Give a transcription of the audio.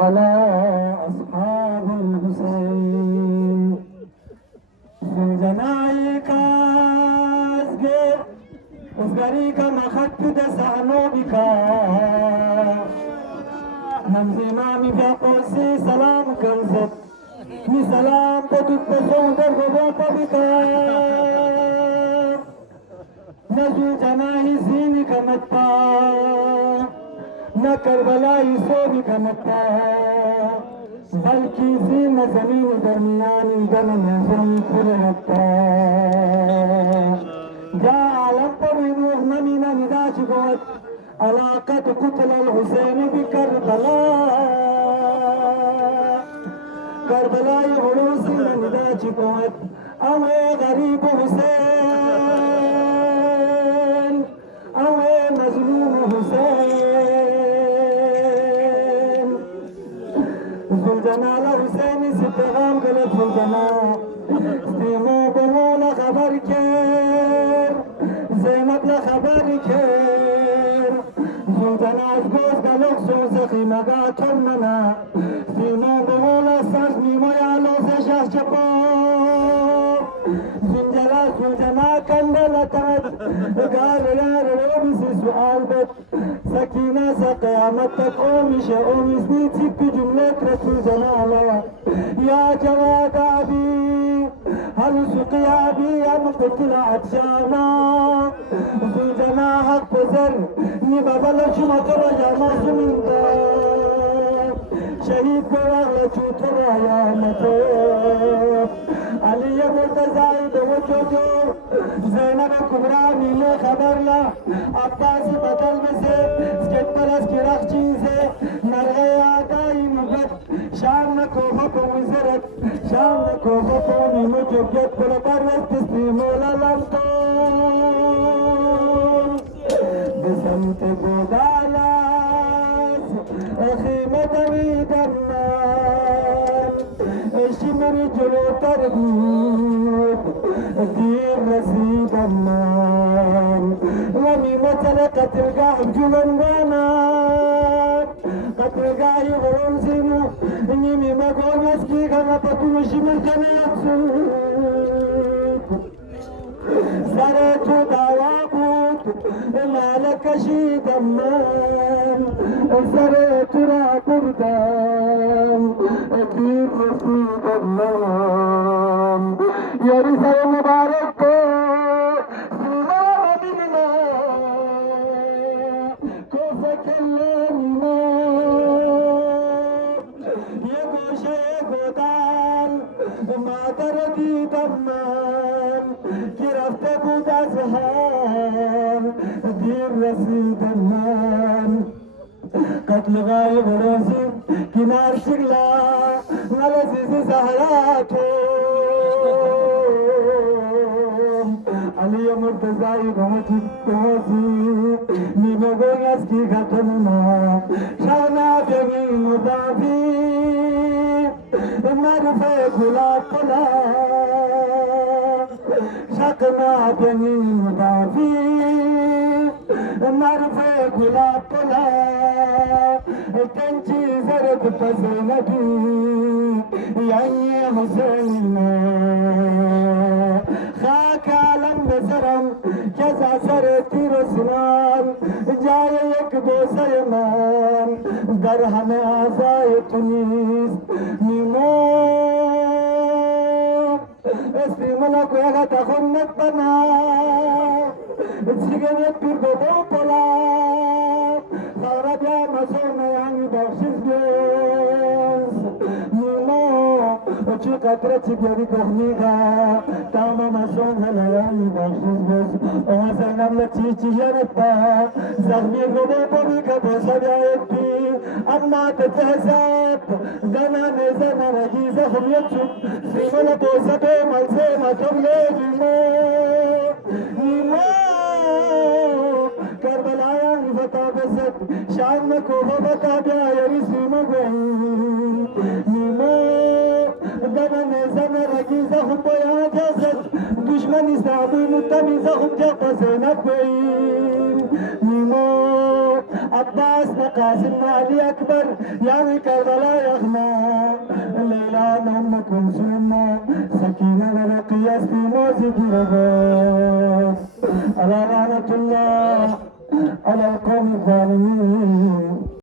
وعلى أصحاب الحسين زنجنائك أصغريك مخدت دسعنو بك نمزي مامي في قوسي سلام كنزت ni salam patut pesong tergoda bika nazu janahi zini kamatta na Karbala soni kamatta balki zina zamini darmiyani dana nazam kurata ja alam par mu'mina nidaj got alaqat qutl al-Husayn bi Karbala کربلای غروسی ندا چکوت اوے غریب حسین اوے مظلوم حسین زلجنال حسین سے پیغام غلط زلجنا استیمو بمولا خبر کر زینب لخبر کر زلجنا از گوز گلوک سوزخی مگا ترمنا استیمو بمولا زنجلا زنجنا كندلا تمت قال يا ربي سؤال بس سكينة سقيامة تقومي شؤومي سنيتك بجملة رسول جلاله يا جواد أبي هل سقي أبي أم قتل عطشانا زنجنا حق بزر نبابل شمطر يا معصومين شهيد بواغل چوتر آیامتو علی مرتضی دوچوچو زینب کبرا نیلے خبر لا عباسی بدل میں سے سکت پرس کی رخ چیزے نرغے آدائی مغت شام نکو بکو وزرت شام نکو بکو نیمو چوکیت پر برست تسلیم لالمتو بسمت گودالاس خیمت وید النار شمری جلو تردید دیر رسید النار ومی مثل قتلگاه جلنگانات قتلگاهی غرون زینو نیمی مگون اسکی غنا پتون شمر جنات سود سرتو دعوا بود مالك شيد النام سرت را بردام أكيد رصيد النام يا رسالة مبارك سلام منا كيف كلمنا يا بوشة يا غدال ما تردي دمان كرفت بود أزهار دير رصيد النام قتل غايب روزي كنار شغلة ولزيز زهراتو علي مرتضى بمجد توزي نيمو بيغاز كي غتمنا شانا بيغي مضافي مرفع غلاب طلا شاقنا بيغي مضافي مرفع غلاب طلا تنجي زرد فزينتي يعني حسين خاك عالم بسرم كذا سرتي رسلان جاي يكبو سيمان درهم آزاي تونيس نيمو استيمالك ويغا تخنك بنا سيغنت بيرغو بولا Sarabia masona yani baksız göz Nimo Uçu katre çigeri kohniga Tama masona yani baksız göz Oha zanamla çiçi yanıtta Zahmi gobe pobika bosabya etti Amma tetehzap Zana nezana rahi zahum yetsuk Simala bosabe malse matamle Nimo Nimo Karbelaya nifata besed شام کو بتا بیا یری مگوی نیمو دن زن رگی زخم بیا جزد دشمن استعبین تمی زخم جا پسنت بین نیمو عباس قاسم علي أكبر يا كربلاء يغنى ليلى أم كلثوم سكينة ورقية في موسيقى رباب ألا لعنة الله على القوم الظالمين